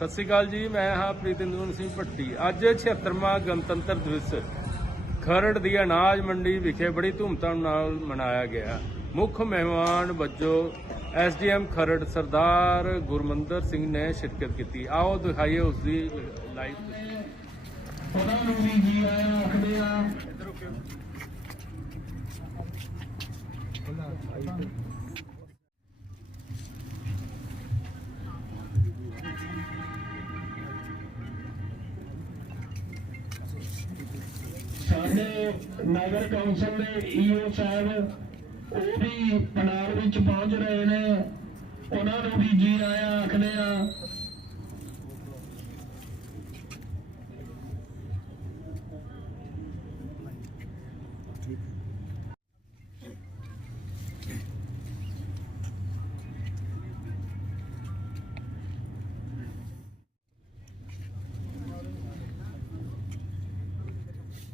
ਸਤਿ ਸ਼੍ਰੀ ਅਕਾਲ ਜੀ ਮੈਂ ਹਾਂ ਪ੍ਰੀਤਿੰਦਰ ਸਿੰਘ ਭੱਟੀ। ਅੱਜ 76ਵਾਂ ਗਣਤੰਤਰ ਦਿਵਸ। ਖਰੜ ਦੀ ਅਨਾਜ ਮੰਡੀ ਵਿਖੇ ਬੜੀ ਧੂਮਧਾਮ ਨਾਲ ਮਨਾਇਆ ਗਿਆ। ਮੁੱਖ ਮਹਿਮਾਨ ਵਜੋਂ ਐਸਡੀਐਮ ਖਰੜ ਸਰਦਾਰ ਗੁਰਮੰਦਰ ਸਿੰਘ ਨੇ ਸ਼ਿਰਕਤ ਕੀਤੀ। ਆਓ ਦਿਖਾਈਏ ਉਸ ਦੀ ਲਾਈਵ ਉਹਨਾਂ ਨੂੰ ਵੀ ਜੀ ਆਇਆਂ ਆਖਦੇ ਆ। ਸਾਡੇ ਨਗਰ ਕੌਂਸਲ ਦੇ ਈਓ ਸਾਹਿਬ ਉਹ ਵੀ ਪਨਾਲ ਵਿੱਚ ਪਹੁੰਚ ਰਹੇ ਨੇ। ਉਹਨਾਂ ਨੂੰ ਵੀ ਜੀ ਆਇਆ ਆਖਦੇ ਆ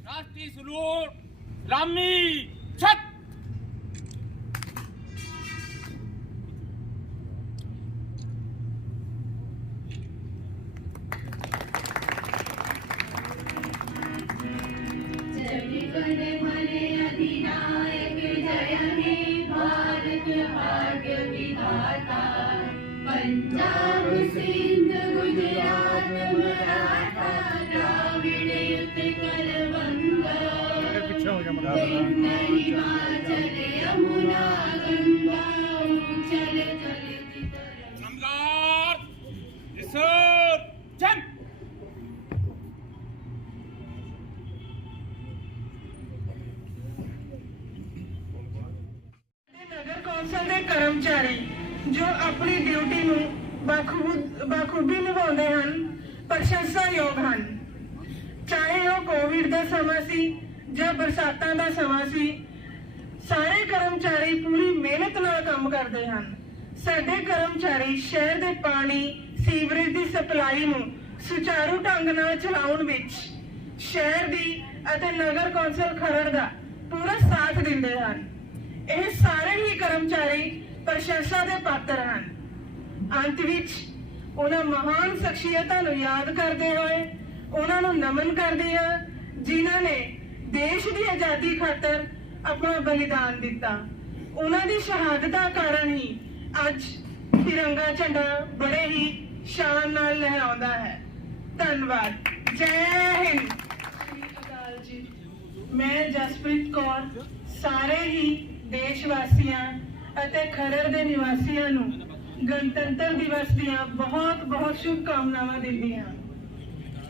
राष्ट्रीय सलूट सलामी छत जय हे भारत भाग्य विधाता पंजाब ਕੌਂਸਲ ਦੇ ਕਰਮਚਾਰੀ ਜੋ ਆਪਣੀ ਡਿਊਟੀ ਨੂੰ ਬਾਖੂਬੀ ਨਿਭਾਉਂਦੇ ਹਨ, ਪ੍ਰਸ਼ੰਸਾਯੋਗ ਹਨ। ਚਾਹੇ ਉਹ ਕੋਵਿਡ ਦਾ ਸਮਾਂ ਸੀ ਜਾਂ ਬਰਸਾਤਾਂ ਦਾ ਸਮਾਂ ਸੀ, ਸਾਰੇ ਕਰਮਚਾਰੀ ਪੂਰੀ ਮਿਹਨਤ ਨਾਲ ਕੰਮ ਕਰਦੇ ਹਨ। ਸਾਡੇ ਕਰਮਚਾਰੀ ਸ਼ਹਿਰ ਦੇ ਪਾਣੀ, ਸੀਵਰੇਜ ਦੀ ਸਪਲਾਈ ਨੂੰ ਸੁਚਾਰੂ ਢੰਗ ਨਾਲ ਚਲਾਉਣ ਵਿੱਚ ਸ਼ਹਿਰ ਦੀ ਅਤੇ ਨਗਰ ਕੌਂਸਲ ਖਰੜ ਦਾ ਪੂਰਾ ਸਾਥ ਦਿੰਦੇ ਹਨ। ਇਹ ਸਾਰੇ ਹੀ ਕਰਮਚਾਰੀ ਪ੍ਰਸ਼ੰਸਾ ਦੇ ਪਾਤਰ ਹਨ। ਅੰਤ ਵਿੱਚ ਉਹਨਾਂ ਮਹਾਨ ਸ਼ਖਸੀਅਤਾਂ ਨੂੰ ਯਾਦ ਕਰਦੇ ਹੋਏ ਉਹਨਾਂ ਨੂੰ ਨਮਨ ਕਰਦੇ ਹਾਂ, ਜਿਨ੍ਹਾਂ ਨੇ ਦੇਸ਼ ਦੀ ਆਜ਼ਾਦੀ ਖਾਤਰ ਆਪਣਾ ਬਲੀਦਾਨ ਦਿੱਤਾ। ਉਹਨਾਂ ਦੀ ਸ਼ਹਾਦਤਾਂ ਕਾਰਨ ਹੀ ਅੱਜ ਤਿਰੰਗਾ ਝੰਡਾ ਬੜੇ ਹੀ ਸ਼ਾਨ ਨਾਲ ਲਹਿਰਾਉਂਦਾ ਹੈ। ਧੰਨਵਾਦ। ਜੈ ਹਿੰਦ। ਅਕਾਲ ਜੀ। ਮੈਂ ਜਸਪ੍ਰੀਤ ਕੌਰ ਸਾਰੇ ਹੀ ਦੇਸ਼ ਵਾਸੀਆਂ ਅਤੇ ਖਰੜ ਦੇ ਨਿਵਾਸੀਆਂ ਨੂੰ ਗਣਤੰਤਰ ਦਿਵਸ ਦੀਆਂ ਬਹੁਤ ਬਹੁਤ ਸ਼ੁਭਕਾਮਨਾਵਾਂ ਦਿੰਦੀ ਹਾਂ।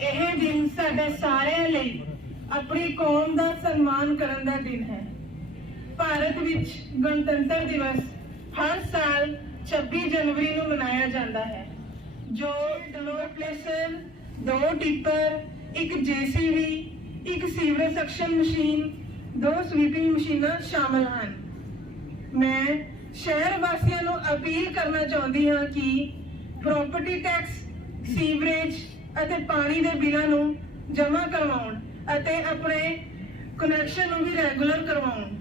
ਇਹ ਦਿਨ ਸਾਡੇ ਸਾਰਿਆਂ ਲਈ ਆਪਣੀ ਕੌਮ ਦਾ ਸਨਮਾਨ ਕਰਨ ਦਾ ਦਿਨ ਹੈ। ਭਾਰਤ ਵਿੱਚ ਗਣਤੰਤਰ ਦਿਵਸ ਹਰ ਸਾਲ 26 ਜਨਵਰੀ ਨੂੰ ਮਨਾਇਆ ਜਾਂਦਾ ਹੈ, ਜੋ ਡਲੋਰ ਪਲੇਸਰ, ਦੋ ਟਿੱਪਰ, ਇੱਕ ਜੀਸੀਬੀ, ਇੱਕ ਸੀਵਰੇਜ ਸਕਸ਼ਨ ਮਸ਼ੀਨ, ਦੋ ਸਵੀਪਿੰਗ ਮਸ਼ੀਨਾਂ ਸ਼ਾਮਲ ਹਨ। ਮੈਂ ਸ਼ਹਿਰ ਵਾਸੀਆਂ ਨੂੰ ਅਪੀਲ ਕਰਨਾ ਚਾਹੁੰਦੀ ਹਾਂ ਕਿ ਪ੍ਰਾਪਰਟੀ ਟੈਕਸ ਸੀਵਰੇਜ ਅਤੇ ਪਾਣੀ ਦੇ ਬਿੱਲਾਂ ਨੂੰ ਜਮ੍ਹਾਂ ਕਰਵਾਉਣ। ਅਤੇ ਆਪਣੇ ਕਨੈਕਸ਼ਨ ਨੂੰ ਵੀ ਰੈਗੂਲਰ ਕਰਵਾਉਣ।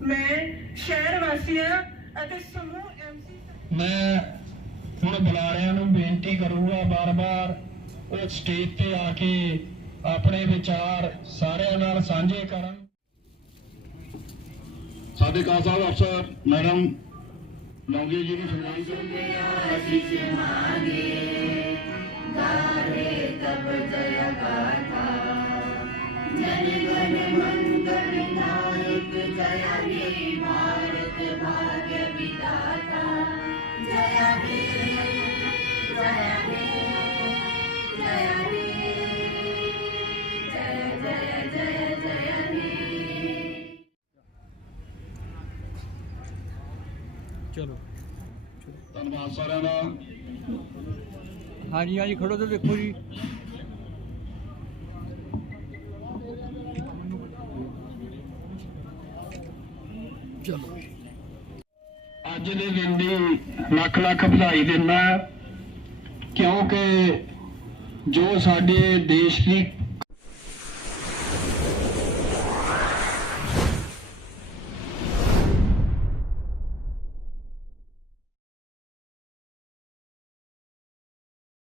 ਮੈਂ ਸ਼ਹਿਰ ਵਾਸੀਆਂ ਅਤੇ ਸਮੂਹ ਐਮਸੀ ਮੈਂ ਹੁਣ ਬੁਲਾਰਿਆਂ ਨੂੰ ਬੇਨਤੀ ਕਰੂੰਗਾ ਬਾਰ-ਬਾਰ ਉਹ ਸਟੇਜ ਤੇ ਆ ਕੇ ਆਪਣੇ ਵਿਚਾਰ ਸਾਰਿਆਂ ਨਾਲ ਸਾਂਝੇ ਕਰਨ। ਸਾਡੇ ਕਾਸਾ ਅਫਸਰ ਮੈਡਮ ਲੌਂਗੇ ਜੀ ਦੀ ਸ਼ੁਰੂਆਤ ਕਰਨਗੇ ਆਸ਼ੀਸ਼ ਮੰਗੇ ਗਾਰੇ ਕਬਰ जय हे भारत भाग्य विधाता जय हे जय हे जय हे जय जय जय जय हे ਧੰਨਵਾਦ ਸਾਰਿਆਂ ਦਾ ਹਾਂਜੀ ਹਾਂਜੀ ਖੜੋ ਤੇ ਦੇਖੋ ਜੀ ਅੱਜ ਦੇ ਦਿਨ ਦੀ ਲੱਖ ਲੱਖ ਵਧਾਈ ਦਿੰਦਾ ਕਿਉਂਕਿ ਜੋ ਸਾਡੇ ਦੇਸ਼ ਦੀ